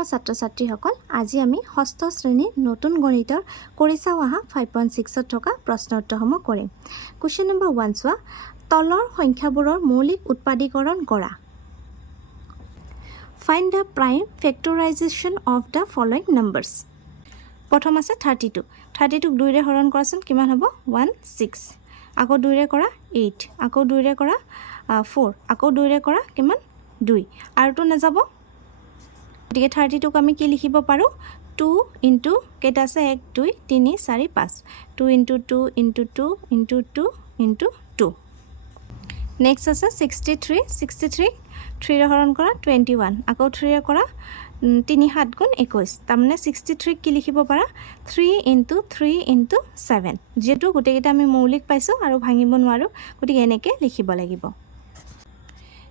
মৰমৰ ছাত্ৰ ছাত্ৰীসকল আজি আমি ষষ্ঠ শ্ৰেণীৰ নতুন গণিতৰ কৰি চাওঁ অহা ফাইভ পইণ্ট ছিক্সত থকা প্ৰশ্ন উত্তৰসমূহ কৰিম। কুৱেশ্যন নম্বৰ ওৱান চোৱা। তলৰ সংখ্যাবোৰৰ মৌলিক উৎপাদীকৰণ কৰা। Find the prime factorisation of the following numbers প্ৰথম আছে থাৰ্টি টু থাৰ্টি টুক দুইৰে হৰণ কৰাচোন কিমান হ'ব? ওৱান ছিক্স আকৌ দুইৰে কৰা এইট আকৌ দুইৰে কৰা ফ'ৰ আকৌ দুইৰে কৰা কিমান? দুই। আৰুতো নাযাব? গতিকে থাৰ্টি টুক আমি কি লিখিব পাৰোঁ? টু ইণ্টু কেইটা আছে? এক, দুই, তিনি, চাৰি, পাঁচ। Two into two into two into two into two next আছে ছিক্সটি থ্ৰী ছিক্সটি থ্ৰী থ্ৰীৰে হৰণ কৰা টুৱেণ্টি ওৱান আকৌ থ্ৰীৰে কৰা তিনি, সাত গুণ একৈছ তাৰমানে ছিক্সটি থ্ৰীক কি লিখিব পাৰা? Three into three into seven যিহেতু গোটেইকেইটা আমি মৌলিক পাইছোঁ আৰু ভাঙিব নোৱাৰোঁ, গতিকে এনেকৈ লিখিব লাগিব।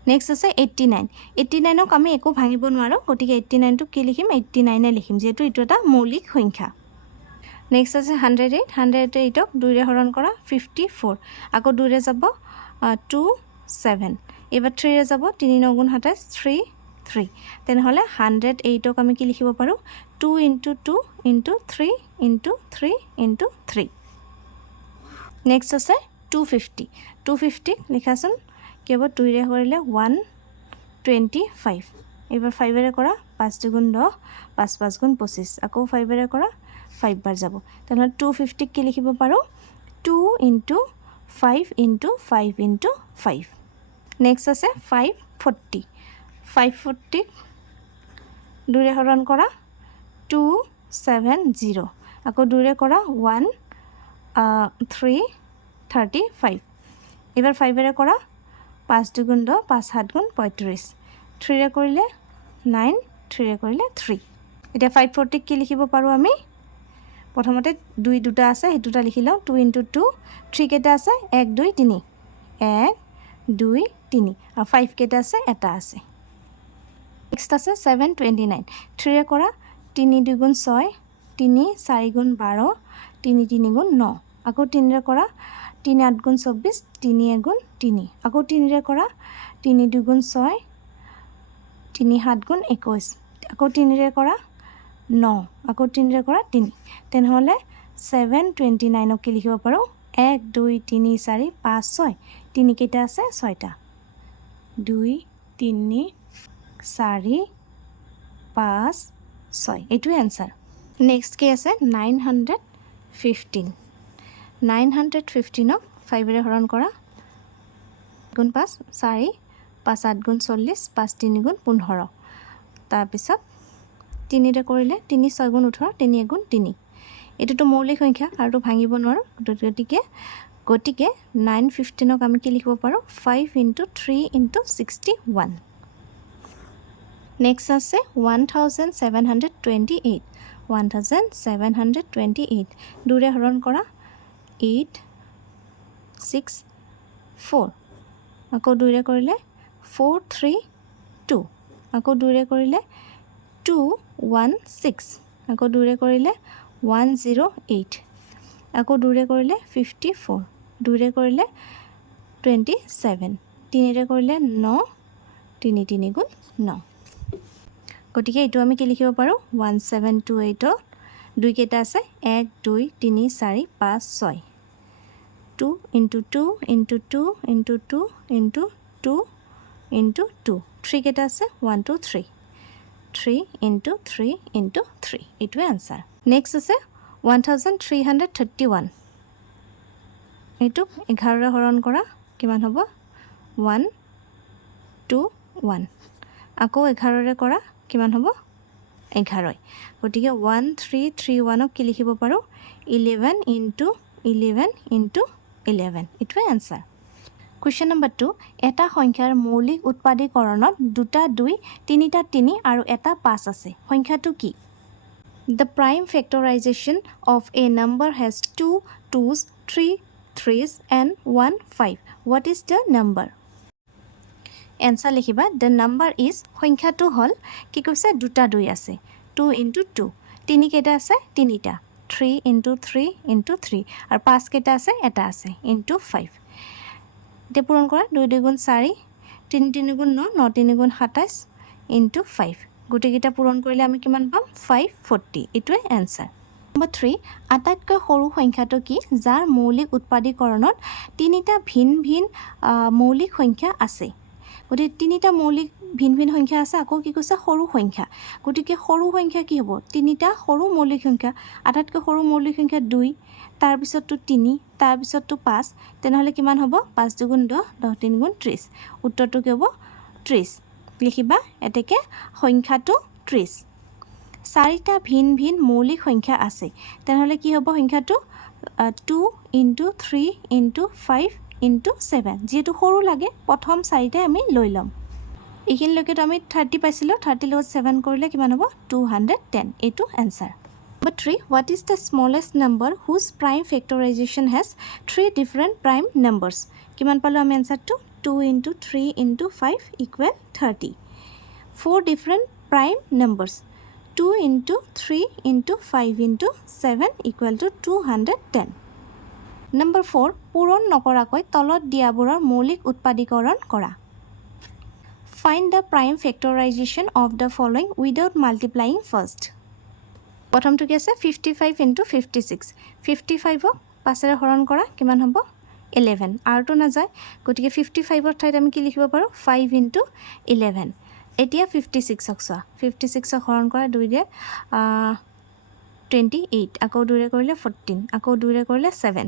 নেক্সট আছে এইট্টি নাইন এইট্টি নাইনক আমি একো ভাঙিব নোৱাৰোঁ, গতিকে এইট্টি নাইনটোক কি লিখিম? এইট্টি নাইনে লিখিম, যিহেতু এইটো এটা মৌলিক সংখ্যা। নেক্সট আছে হাণ্ড্ৰেড এইট হাণ্ড্ৰেড এইটক দুইৰে হৰণ কৰা ফিফটি ফ'ৰ আকৌ দুইৰে যাব টু ছেভেন এইবাৰ থ্ৰীৰে যাব, তিনি নগুণ সাতাইছ থ্ৰী থ্ৰী তেনেহ'লে হাণ্ড্ৰেড এইটক আমি কি লিখিব পাৰোঁ? Two into two into three into three into three next আছে টু ফিফটি টু ফিফটিক লিখাচোন কি হ'ব দুইৰে কৰিলে ওৱান টুৱেণ্টি ফাইভ এইবাৰ ফাইভেৰে কৰা পাঁচ দুগুণ দহ পাঁচ পাঁচ গুণ পঁচিছ আকৌ ফাইভেৰে কৰা ফাইভ বাৰ যাব। তেনেহ'লে টু ফিফটিক কি লিখিব পাৰোঁ two into five into five into five next আছে ফাইভ ফৰ্টি ফাইভ ফৰ্টিক দুইৰে হৰণ কৰা টু ছেভেন জিৰ' আকৌ দুইৰে কৰা ওৱান থ্ৰী থাৰ্টি ফাইভ এইবাৰ ফাইভেৰে কৰা পাঁচ দুগুণ দহ, পাঁচ সাত গুণ পঁয়ত্ৰিছ থ্ৰীৰে কৰিলে নাইন, থ্ৰীৰে কৰিলে থ্ৰী। এতিয়া ফাইভ ফৰ্টিক কি লিখিব পাৰোঁ আমি? প্ৰথমতে দুই দুটা আছে, সেই দুটা লিখি লওঁ। টু ইণ্টু টু থ্ৰী কেইটা আছে? এক, দুই, তিনি। এক, দুই, তিনি। আৰু ফাইভ কেইটা আছে? এটা আছে। নেক্সট আছে ছেভেন টুৱেণ্টি নাইন থ্ৰীৰে কৰা তিনি দুগুণ ছয়, তিনি চাৰি গুণ বাৰ, তিনি তিনি গুণ ন। আকৌ তিনিৰে কৰা তিনি আঠ গুণ চৌব্বিছ তিনি এগুণ তিনি। আকৌ তিনিৰে কৰা, তিনি দুগুণ ছয়, তিনি সাত গুণ একৈছ আকৌ তিনিৰে কৰা, ন। আকৌ তিনিৰে কৰা, তিনি। তেনেহ'লে ছেভেন টুৱেণ্টি নাইনক লিখিব পাৰোঁ। এক, দুই, তিনি, চাৰি, পাঁচ, ছয়। তিনিকেইটা আছে? ছয়টা। দুই, তিনি, চাৰি, পাঁচ, ছয়। এইটোৱে এনচাৰ নেক্সট কি আছে? Nine hundred fifteen nine hundred ফিফটিনক ফাইভেৰে হৰণ কৰা। গুণ পাঁচ, চাৰি, পাঁচ আঠ গুণ চল্লিছ, পাঁচ তিনি গুণ পোন্ধৰ। তাৰপিছত তিনিৰে কৰিলে তিনি, ছয় গুণ ওঠৰ, তিনি এগুণ তিনি। এইটোতো মৌলিক সংখ্যা আৰুতো ভাঙিব নোৱাৰোঁ। গতিকে গতিকে নাইন ফিফটিনক আমি কি লিখিব পাৰোঁ? Five into three into sixty one. Next আছে one thousand seven hundred twenty eight. One thousand seven hundred twenty eight. দুৰে হৰণ কৰা। এইট ছিক্স ফ'ৰ আকৌ দুইৰে কৰিলে ফ'ৰ থ্ৰী টু আকৌ দুইৰে কৰিলে টু ওৱান ছিক্স আকৌ দুইৰে কৰিলে ওৱান জিৰ' এইট আকৌ দুইৰে কৰিলে ফিফটি ফ'ৰ দুইৰে কৰিলে টুৱেণ্টি ছেভেন তিনিৰে কৰিলে ন, তিনি তিনি গুণ ন। গতিকে এইটো আমি কি লিখিব পাৰোঁ? ওৱান ছেভেন টু এইটৰ দুইকেইটা আছে, এক, দুই, তিনি, চাৰি, পাঁচ, ছয়। Two into two into two into two into two into two three কেইটা আছে one two three three into three into three এইটোৱে আনচাৰ নেক্সট আছে one thousand three hundred thirty one এইটোক এঘাৰৰে হৰণ কৰা কিমান হ'ব ওৱান টু ওৱান আকৌ এঘাৰৰে কৰা কিমান হ'ব এঘাৰই গতিকে ওৱান থ্ৰী থ্ৰী ওৱানক কি লিখিব পাৰোঁ eleven into eleven into eleven এইটোৱে এনচাৰ কুৱেশ্যন নম্বৰ টু এটা সংখ্যাৰ মৌলিক উৎপাদীকৰণত দুটা, দুই, তিনিটা, তিনি আৰু এটা পাঁচ আছে। সংখ্যাটো কি? The prime factorisation of a number has two twos three threes and one five what is the number answer লিখিবা দ্য নাম্বাৰ ইজ সংখ্যাটো হ'ল, কি কৈছে? দুটা, দুই আছে। টু ইণ্টু টু তিনি কেইটা আছে, তিনিটা। Three into three into three আৰু পাঁচ কেইটা আছে, এটা আছে ইণ্টু ফাইভ এতিয়া পূৰণ কৰা, দুই দুগুণ চাৰি, তিনি তিনি গুণ ন ন তিনি গুণ সাতাইছ ইণ্টু ফাইভ গোটেইকেইটা পূৰণ কৰিলে আমি কিমান পাম? ফাইভ ফৰ্টি এইটোৱে এনচাৰ নম্বৰ থ্ৰী আটাইতকৈ সৰু সংখ্যাটো কি? যাৰ মৌলিক উৎপাদীকৰণত তিনিটা ভিন ভিন মৌলিক সংখ্যা আছে। গতিকে তিনিটা মৌলিক ভিন ভিন সংখ্যা আছে, আকৌ কি কৈছে? সৰু সংখ্যা। গতিকে সৰু সংখ্যা কি হ'ব? তিনিটা সৰু মৌলিক সংখ্যা, আটাইতকৈ সৰু মৌলিক সংখ্যা দুই তাৰপিছততো তিনি তাৰপিছততো পাঁচ, তেনেহ'লে কিমান হ'ব? পাঁচ দুগুণ দহ দহ তিনি গুণ ত্ৰিছ। উত্তৰটো কি হ'ব? ত্ৰিছ। লিখিবা, এতেকে সংখ্যাটো ত্ৰিছ। চাৰিটা ভিন ভিন মৌলিক সংখ্যা আছে, তেনেহ'লে কি হ'ব সংখ্যাটো? Two into three into five into seven যিহেতু সৰু লাগে, প্ৰথম চাৰিটাই আমি লৈ ল'ম। এইখিনিলৈকেতো আমি থাৰ্টি পাইছিলোঁ। লগত ছেভেন কৰিলে কিমান হ'ব? টু হাণ্ড্ৰেড টেন এইটো answer number three what is the smallest number whose prime factorisation has three different prime numbers কিমান পালোঁ আমি এনচাৰটো two? Into three into five equal thirty four different prime numbers two into three into five into seven equal two two hundred ten number four পূৰণ নকৰাকৈ তলত দিয়াবোৰৰ মৌলিক উৎপাদীকৰণ কৰা। Find the prime factorisation of the following without multiplying first প্ৰথমটো কি আছে? Fifty five into fifty six fifty ফাইভক পাঁচেৰে হৰণ কৰা কিমান হ'ব? ইলেভেন আৰটো নাযায়। গতিকে ফিফটি ফাইভৰ ঠাইত আমি কি লিখিব পাৰোঁ? ফাইভ ইনটু ইলেভেন এতিয়া ফিফটি ছিক্সক চোৱা। ফিফটি ছিক্সক হৰণ কৰা দুইৰে টুৱেণ্টি এইট আকৌ দুইৰে কৰিলে ফৰ্টিন আকৌ দুইৰে কৰিলে ছেভেন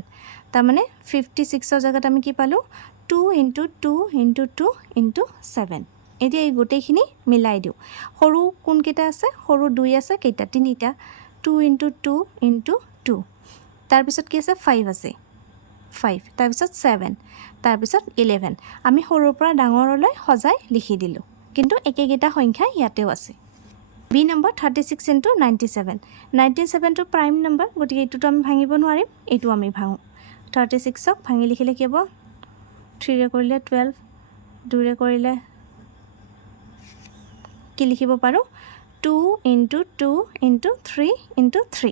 তাৰমানে ফিফটি ছিক্সৰ জেগাত আমি কি পালোঁ? Two into two into two into seven এতিয়া এই গোটেইখিনি মিলাই দিওঁ। সৰু কোনকেইটা আছে? সৰু দুই আছে, কেইটা? তিনিটা। Two into two into two তাৰপিছত কি আছে? ফাইভ আছে। ফাইভ তাৰপিছত ছেভেন তাৰপিছত ইলেভেন আমি সৰুৰ পৰা ডাঙৰলৈ সজাই লিখি দিলোঁ। কিন্তু একেকেইটা সংখ্যা ইয়াতেও আছে। B number thirty six into ninety seven ninety ছেভেনটো prime number গতিকে এইটোতো আমি ভাঙিব নোৱাৰিম, এইটো আমি ভাঙোঁ। থাৰ্টি ছিক্সক ভাঙি লিখিলে কি হ'ব? থ্ৰীৰে কৰিলে টুৱেল্ভ দুৰে কৰিলে কি লিখিব পাৰোঁ? Two into two into three into three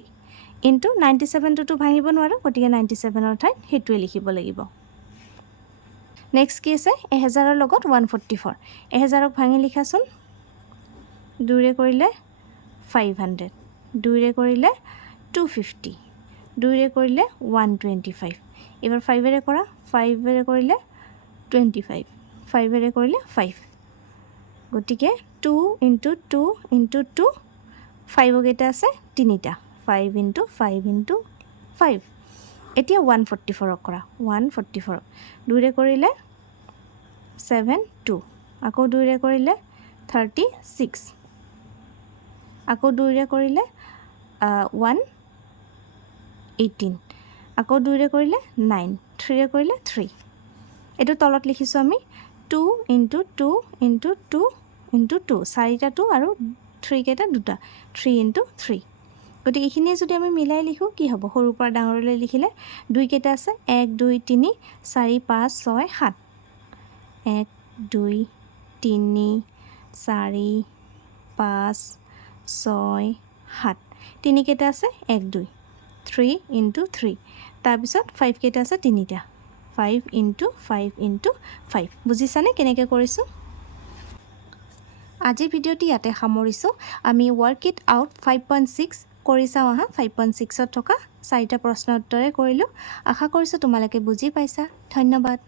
into ninety ছেভেনটোতো ভাঙিব নোৱাৰোঁ, গতিকে নাইণ্টি ছেভেনৰ ঠাইত সেইটোৱে লিখিব লাগিব। নেক্সট কি আছে? এহেজাৰৰ লগত ওৱান ফৰ্টি ফ'ৰ এহেজাৰক ভাঙি লিখাচোন। দুইৰে কৰিলে ফাইভ হাণ্ড্ৰেড দুইৰে কৰিলে টু ফিফটি দুইৰে কৰিলে ওৱান টুৱেণ্টি ফাইভ এইবাৰ ফাইভেৰে কৰা ফাইভেৰে কৰিলে টুৱেণ্টি ফাইভ ফাইভেৰে কৰিলে ফাইভ গতিকে two into two into two ফাইভৰ কেইটা আছে তিনিটা five into five into five এতিয়া ওৱান ফৰ্টি ফ'ৰক কৰা ওৱান ফৰ্টি ফ'ৰক দুইৰে কৰিলে ছেভেন টু আকৌ দুইৰে কৰিলে থাৰ্টি ছিক্স আকৌ দুইৰে কৰিলে ওৱান এইটিন আকৌ দুইৰে কৰিলে নাইন থ্ৰীৰে কৰিলে থ্ৰী এইটো তলত লিখিছোঁ আমি two into two into two into two চাৰিটা টু আৰু থ্ৰীকেইটা দুটা। থ্ৰী ইনটু থ্ৰী গতিকে এইখিনিয়ে যদি আমি মিলাই লিখোঁ, কি হ'ব? সৰুৰ পৰা ডাঙৰলৈ লিখিলে দুইকেইটা আছে, এক, দুই, তিনি, চাৰি, পাঁচ, ছয়, সাত। এক, দুই, তিনি, চাৰি, পাঁচ ছয়, সাত। তিনিকেইটা আছে? এক, দুই। Three into three. তাৰপিছত ফাইভকেইটা আছে? তিনিটা। Five into five into five. বুজিছানে কেনেকৈ কৰিছোঁ? আজিৰ ভিডিঅ'টি ইয়াতে সামৰিছোঁ। আমি work it out five point six কৰি চাওঁ আহা। ফাইভ পইণ্ট ছিক্সত থকা চাৰিটা প্ৰশ্ন উত্তৰে কৰিলোঁ। আশা কৰিছোঁ তোমালোকে বুজি পাইছা। ধন্যবাদ।